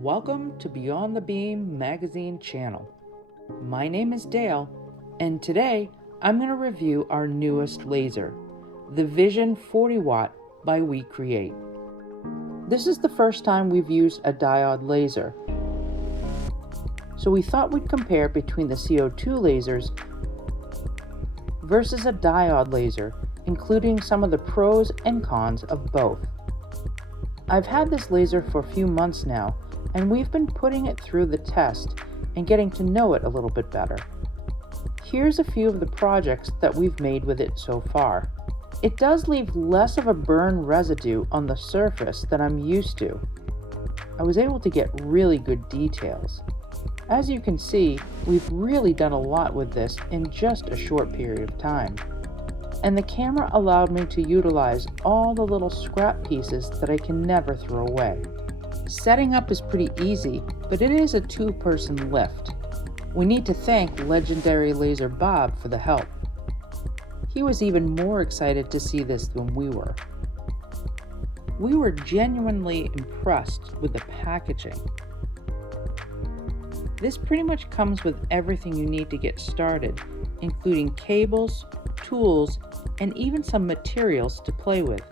Welcome to Beyond the Beam magazine channel. My name is Dale, and today I'm going to review our newest laser, the Vision 40 Watt by Wecreat. This is the first time we've used a diode laser, so we thought we'd compare between the CO₂ lasers versus a diode laser, including some of the pros and cons of both. I've had this laser for a few months now, and we've been putting it through the test and getting to know it a little bit better. Here's a few of the projects that we've made with it so far. It does leave less of a burn residue on the surface than I'm used to. I was able to get really good details. As you can see, we've really done a lot with this in just a short period of time. And the camera allowed me to utilize all the little scrap pieces that I can never throw away. Setting up is pretty easy, but it is a two-person lift. We need to thank legendary Laser Bob for the help. He was even more excited to see this than we were. We were genuinely impressed with the packaging. This pretty much comes with everything you need to get started, including cables, tools, and even some materials to play with.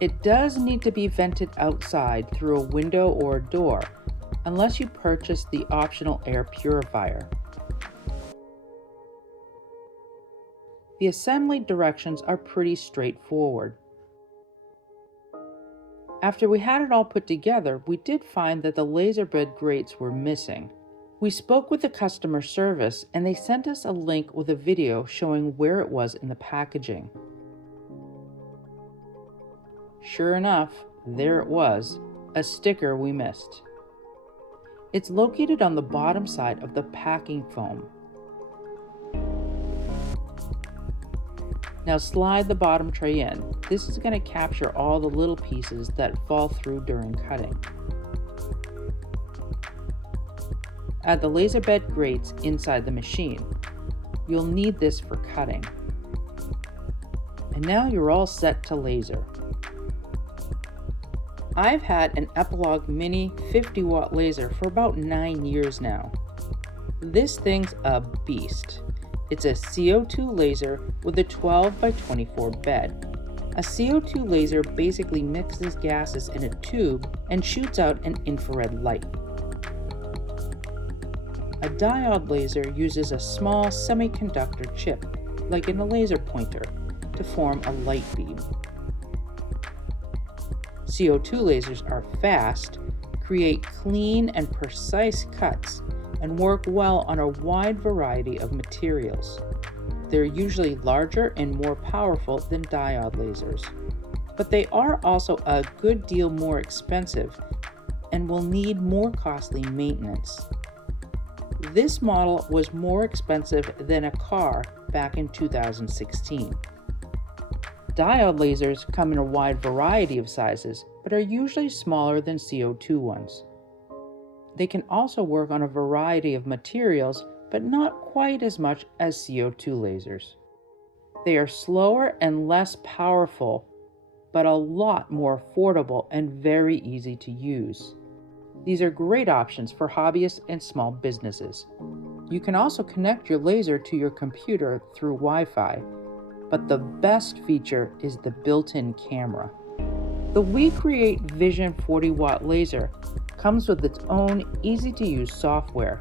It does need to be vented outside through a window or a door, unless you purchase the optional air purifier. The assembly directions are pretty straightforward. After we had it all put together, we did find that the laser bed grates were missing. We spoke with the customer service and they sent us a link with a video showing where it was in the packaging. Sure enough, there it was, a sticker we missed. It's located on the bottom side of the packing foam. Now slide the bottom tray in. This is going to capture all the little pieces that fall through during cutting. Add the laser bed grates inside the machine. You'll need this for cutting. And now you're all set to laser. I've had an Epilogue Mini 50 watt laser for about 9 years now. This thing's a beast. It's a CO₂ laser with a 12 by 24 bed. A CO₂ laser basically mixes gases in a tube and shoots out an infrared light. A diode laser uses a small semiconductor chip, like in a laser pointer, to form a light beam. CO₂ lasers are fast, create clean and precise cuts, and work well on a wide variety of materials. They're usually larger and more powerful than diode lasers, but they are also a good deal more expensive and will need more costly maintenance. This model was more expensive than a car back in 2016. Diode lasers come in a wide variety of sizes, but are usually smaller than CO₂ ones. They can also work on a variety of materials, but not quite as much as CO₂ lasers. They are slower and less powerful, but a lot more affordable and very easy to use. These are great options for hobbyists and small businesses. You can also connect your laser to your computer through Wi-Fi, but the best feature is the built-in camera. The Wecreat Vision 40 watt laser comes with its own easy-to-use software.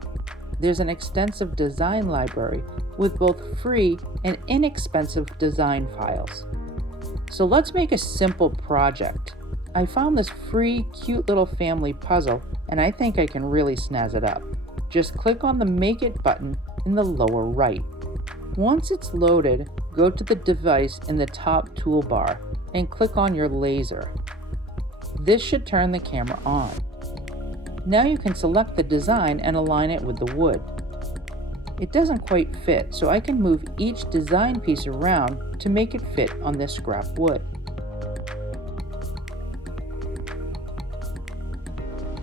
There's an extensive design library with both free and inexpensive design files. So let's make a simple project. I found this free, cute little family puzzle, and I think I can really snazz it up. Just click on the Make It button in the lower right. Once it's loaded, go to the device in the top toolbar and click on your laser. This should turn the camera on. Now you can select the design and align it with the wood. It doesn't quite fit, so I can move each design piece around to make it fit on this scrap wood.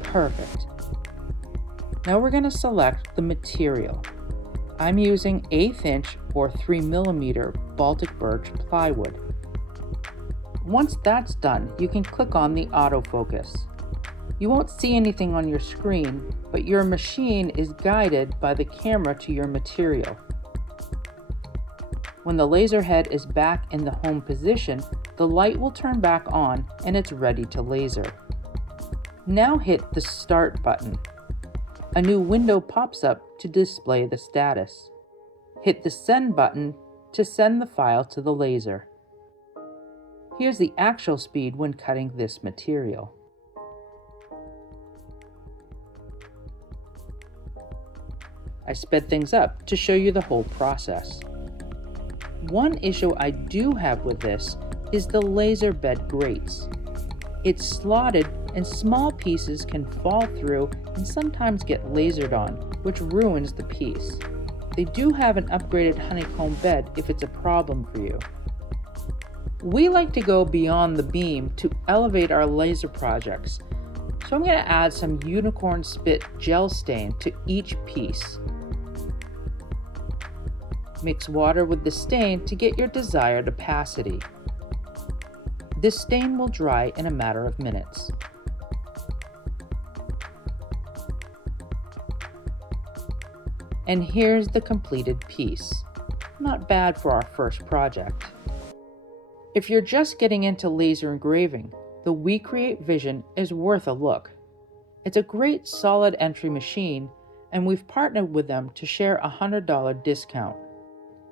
Perfect. Now we're going to select the material. I'm using 1/8 inch or 3mm Baltic birch plywood. Once that's done, you can click on the autofocus. You won't see anything on your screen, but your machine is guided by the camera to your material. When the laser head is back in the home position, the light will turn back on and it's ready to laser. Now hit the Start button. A new window pops up to display the status. Hit the Send button to send the file to the laser. Here's the actual speed when cutting this material. I sped things up to show you the whole process. One issue I do have with this is the laser bed grates. It's slotted and small pieces can fall through and sometimes get lasered on, which ruins the piece. They do have an upgraded honeycomb bed if it's a problem for you. We like to go beyond the beam to elevate our laser projects, so I'm going to add some unicorn spit gel stain to each piece. Mix water with the stain to get your desired opacity. This stain will dry in a matter of minutes. And here's the completed piece. Not bad for our first project. If you're just getting into laser engraving, the Wecreat Vision is worth a look. It's a great solid entry machine, and we've partnered with them to share a $100 discount.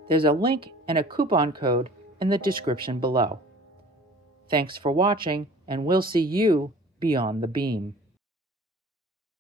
There's a link and a coupon code in the description below. Thanks for watching, and we'll see you beyond the beam.